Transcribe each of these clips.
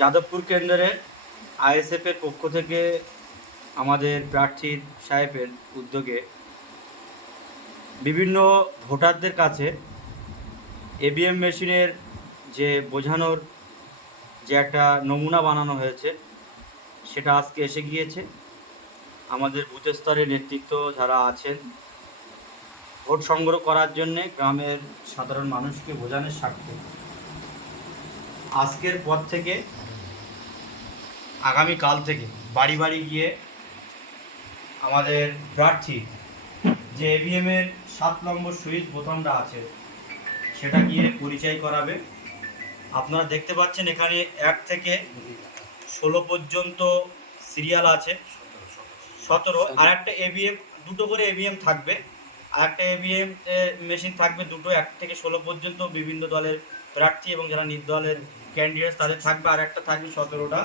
যাদবপুর কেন্দ্রে আইএসএফের পক্ষ থেকে আমাদের প্রার্থীর সাহেবের উদ্যোগে বিভিন্ন ভোটারদের কাছে এবিএম মেশিনের যে বোঝানোর যে একটা নমুনা বানানো হয়েছে, সেটা আজকে এসে গিয়েছে। আমাদের বুথ স্তরের নেতৃত্ব যারা আছেন, ভোট সংগ্রহ করার জন্যে গ্রামের সাধারণ মানুষকে বোঝানোর স্বার্থে আজকের পর থেকে আগামী কাল থেকে বাড়ি বাড়ি গিয়ে আমাদের প্রার্থী যে এভিএম এর সাত নম্বর সুইচ বোতামটা আছে, সেটা গিয়ে পরিচয় করাবে। আপনারা দেখতে পাচ্ছেন এখানে এক থেকে ষোলো পর্যন্ত সিরিয়াল আছে। সতেরো। আর একটা এভিএম দুটো করে এভিএম থাকবে। আর একটা এভিএম মেশিন থাকবে দুটো, এক থেকে ষোলো পর্যন্ত বিভিন্ন দলের প্রার্থী এবং যারা নির্দলের ক্যান্ডিডেট তাদের থাকবে আর একটা থাকবে সতেরোটা।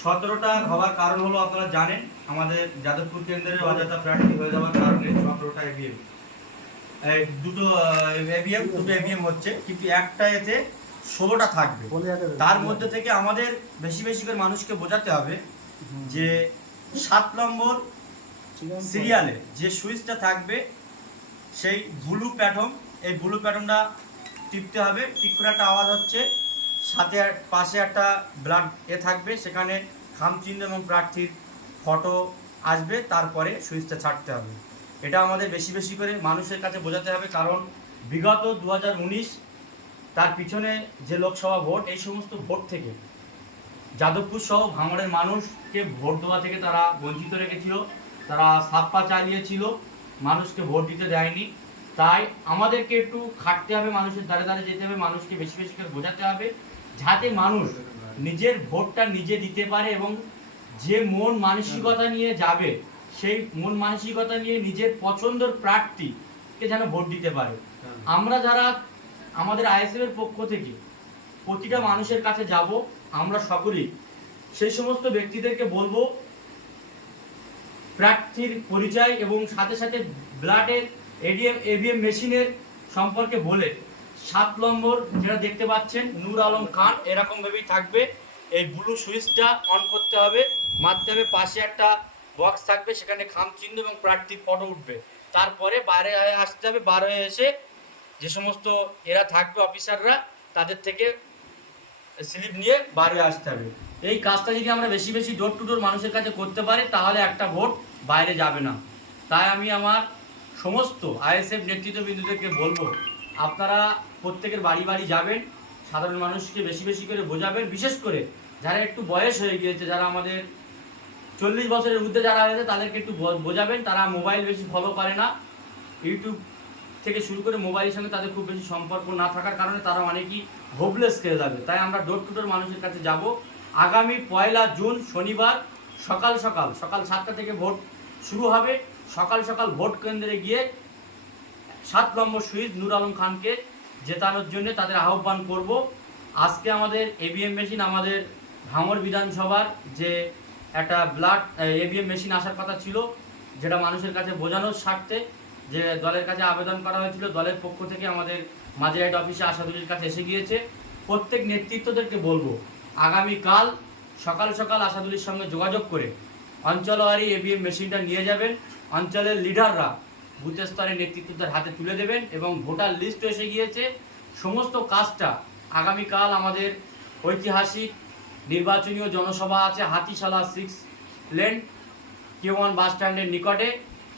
সতেরোটা হওয়ার কারণ হলো আপনারা জানেন আমাদের যাদবপুর কেন্দ্রের অযথা প্রার্থী হয়ে যাওয়ার কারণে সতেরোটা এভিএম দুটো এভিএম দুটো এভিএম হচ্ছে কিন্তু একটা এতে ষোলোটা থাকবে। তার মধ্যে থেকে আমাদের বেশি বেশি করে মানুষকে বোঝাতে হবে যে সাত নম্বর সিরিয়ালে যে সুইচটা থাকবে সেই ব্লু প্যাটর্ন এই ব্লু প্যাটর্নটা টিপতে হবে। টিপ করে একটা আওয়াজ হচ্ছে। সাথে পাশে একটা ব্লাড এ থাকবে। সেখানে খামচিহ্ন এবং প্রার্থীর ফটো আসবে। তারপরে সুইচটা ছাড়তে হবে। এটা আমাদের বেশি বেশি করে মানুষের কাছে বোঝাতে হবে। কারণ বিগত দু হাজার উনিশ তার পিছনে যে লোকসভা ভোট, এই সমস্ত ভোট থেকে যাদবপুর সহ ভাঙড়ের মানুষকে ভোট দেওয়া থেকে তারা বঞ্চিত রেখেছিল। তারা সাপ্পা চালিয়েছিল। মানুষকে ভোট দিতে দেয়নি। তাই আমাদেরকে একটু খাটতে হবে মানুষের দ্বারে দ্বারে যেতে হবে মানুষকে বেশি বেশি করে বোঝাতে হবে যাতে মানুষ নিজের ভোটটা নিজে দিতে পারে এবং যে মন মানসিকতা নিয়ে যাবে সেই মন মানসিকতা নিয়ে নিজের পছন্দের প্রার্থীকে যেন ভোট দিতে পারে। আমরা যারা আমাদের আইএসএফ এর পক্ষ থেকে প্রতিটা মানুষের কাছে যাব আমরা সকলেই সেই সমস্ত ব্যক্তিদেরকে বলব প্রার্থীর পরিচয় এবং সাথে সাথে ব্লাডের এডিএম এভিএম মেশিনের সম্পর্কে বলে, সাত নম্বর যেটা দেখতে পাচ্ছেন, নূর আলম খান, এরকম ভাবেই থাকবে। এই ব্লু সুইচটা অন করতে হবে হবে পাশে একটা বক্স থাকবে, সেখানে খাম চিহ্ন এবং প্রার্থীর ফটো উঠবে। তারপরে বাইরে আসতে হবে বার হয়ে এসে যে সমস্ত এরা থাকবে অফিসাররা তাদের থেকে স্লিপ নিয়ে বাইরে আসতে হবে। এই কাজটা যদি আমরা বেশি বেশি ডোর টু ডোর মানুষের কাছে করতে পারি, তাহলে একটা ভোট বাইরে যাবে না। তাই আমি আমার সমস্ত আইএসএফ নেতৃত্ববৃন্দদেরকে বলব, আপনারা প্রত্যেকের বাড়ি বাড়ি যাবেন, সাধারণ মানুষকে বেশি বেশি করে বোঝাবেন, বিশেষ করে যারা একটু বয়স হয়ে গিয়েছে, যারা আমাদের চল্লিশ বছরের ঊর্ধ্বে যারা আছে তাদেরকে একটু বোঝাবেন, তারা মোবাইল বেশি ফলো করে না। ইউটিউব থেকে শুরু করে মোবাইলের সঙ্গে তাদের খুব বেশি সম্পর্ক না থাকার কারণে তারা অনেকই হোপলেস খেয়ে যাবে। তাই আমরা ডোর টু ডোর মানুষের কাছে যাব। আগামী পয়লা জুন শনিবার সকাল সকাল সকাল সাতটা থেকে ভোট শুরু হবে। সকাল সকাল ভোট কেন্দ্রে গিয়ে সাত নম্বর সুইচ নূর আলম খানকে জেতানোর জন্য তাদের আহ্বান করব। আজকে আমাদের এবিএম মেশিন আমাদের ভাঙর বিধানসভার যে একটা ব্লাড এবিএম মেশিন আসার কথা ছিল, যেটা মানুষের কাছে বোঝানোর স্বার্থে যে দলের কাছে আবেদন করা হয়েছিল, দলের পক্ষ থেকে আমাদের মাঝেরাইট অফিসে আশাদুলির কাছে এসে গিয়েছে। প্রত্যেক নেতৃত্বদেরকে বলব, আগামীকাল সকাল সকাল আশাদুলির সঙ্গে যোগাযোগ করে অঞ্চলওয়ারি এভিএম মেশিনটা নিয়ে যাবেন। অঞ্চলের লিডাররা বুথ স্তরের নেতৃত্বদের হাতে তুলে দেবেন এবং ভোটার লিস্ট এসে গিয়েছে, সমস্ত কাজটা আগামীকাল আমাদের ঐতিহাসিক নির্বাচনীয় জনসভা আছে, হাতিশালা সিক্স লেন কে ওয়ান বাস স্ট্যান্ডের নিকটে।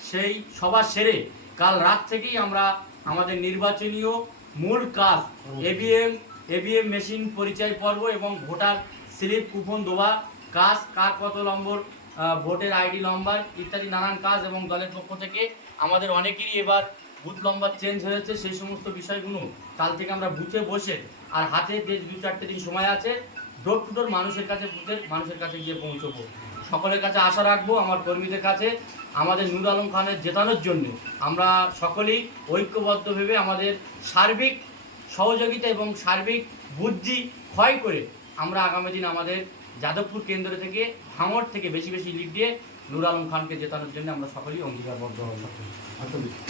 সেই সভা সেরে কাল রাত থেকেই আমরা আমাদের নির্বাচনীয় মূল কাজ এভিএম এভিএম মেশিন পরিচয় পর্ব এবং ভোটার স্লিপ, কুপন দেওয়া কাজ, কার কত নম্বর ভোটের আইডি নম্বর ইত্যাদি নানান কাজ এবং দলের পক্ষ থেকে আমাদের অনেকেরই এবার বুথ নম্বর চেঞ্জ হয়েছে সেই সমস্ত বিষয়গুলো। কাল থেকে আমরা বুথে বসে আর হাতে বেশ দু চারটে দিন সময় আছে ডোর টু ডোর মানুষের কাছে, বুথের মানুষের কাছে গিয়ে পৌঁছবো। সকলের কাছে আশা রাখব, আমার কর্মীদের কাছে, আমাদের নূর আলম খানের জেতানোর জন্য আমরা সকলেই ঐক্যবদ্ধ ভেবে আমাদের সার্বিক সহযোগিতা এবং সার্বিক বুদ্ধি ক্ষয় করে আমরা আগামী দিন আমাদের যাদবপুর কেন্দ্র থেকে ভাঙড় থেকে বেশি বেশি লিড দিয়ে নুর আলম খানকে জেতানোর জন্য আমরা সকলেই অঙ্গীকারবদ্ধ হব।